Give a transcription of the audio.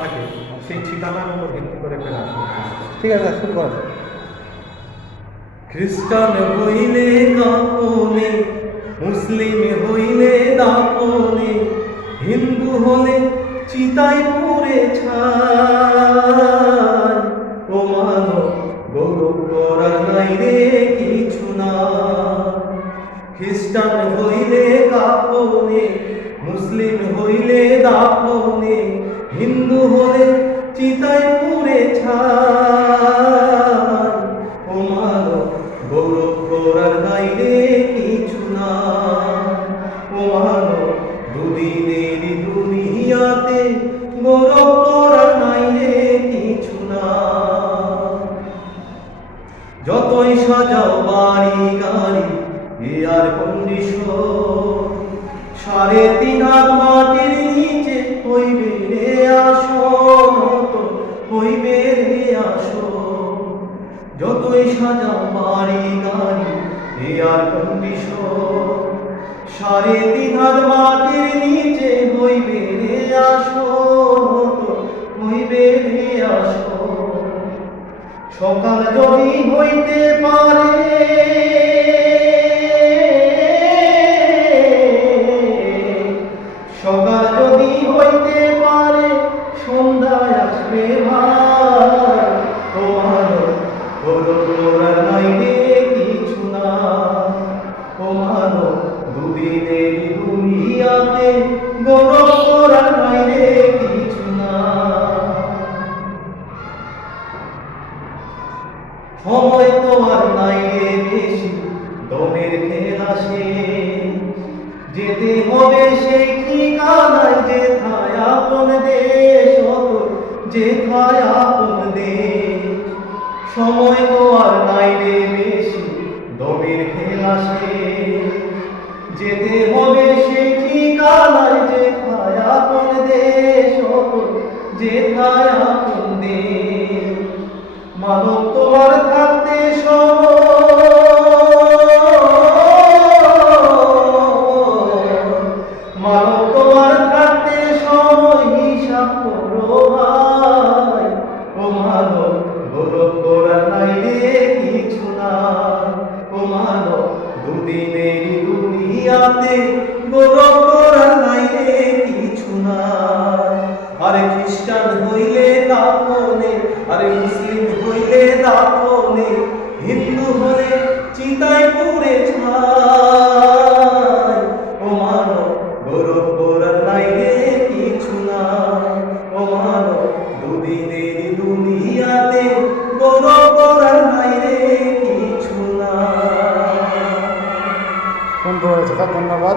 থাকে সেই ঠিকানার উপর ভিত্তি করে ফেরা। ঠিক আছে, শুরু করেন। খ্রিস্টান হইলে কাফনে, মুসলিম হইলে দাফনে, হিন্দু হলে চিতায় পুড়ে ছাই। ও মানব গৌরব করার নাই রে কিছু না। খ্রিস্টান হইলে কাফনে, মুসলিম হইলে দাফনে, হিন্দু হলে চিতায় পুড়ে ছাই। ও মানব গৌরব করার নাই রে কিছু না। ও মানব দুদিনের দুনিয়াতে গৌরব করার নাই রে কিছু না। যতই সাজাও বাড়ি গাড়ি এয়ার কন্ডিশন, 3.5 হাত মাটির নিচে হইবে রে আসন, হইবে রে আসন। যতই সাজাও বাড়ি গাড়ি এয়ার কন্ডিশন, 3.5 হাত মাটির নিচে হইবে রে আসন, হইবে রে আসন। সকাল যদি হইতে পারে, সকাল যদি হইতে পারে, সন্ধ্যায় আসবে ভাই। ও মানব গৌরব করার নাই রে কিছু না। ও মানব দুদিনের দুনিয়াতে গৌরব করার নাই রে কিছু না। সময় তো আর নাই রে বেশি, দমের খেলা শেষ। যেতে হবে সেই ঠিকানায় যেথায় আপন দেশ, যেথায় আপন দেশ। সময় তো আর নাই রে বেশি, দমের খেলা শেষ। যেতে হবে সেই ঠিকানায় যেথায় আপন দেশ, যেথায় আপন দেশ। মানব তোমার থাকতে মানব তোমার থাকতে সময় হিসাব করো ভাই। ও মানব গৌরব করার নাই রে কিছু না। ও মানব দুদিনের দুনিয়াতে গৌরব করার নাই রে কিছু না। আরে খ্রিস্টান হইলে কাফনে, আরে মুসলিম হইলে দাফনে, হিন্দু হলে চিতায় পুড়ে ছাই। ও মানব গৌরব করার নাই রে কিছু না। ও মানব দুদিনের দুনিয়াতে গৌরব করার নাই রে কিছু না। সুন্দর হয়েছে, ধন্যবাদ।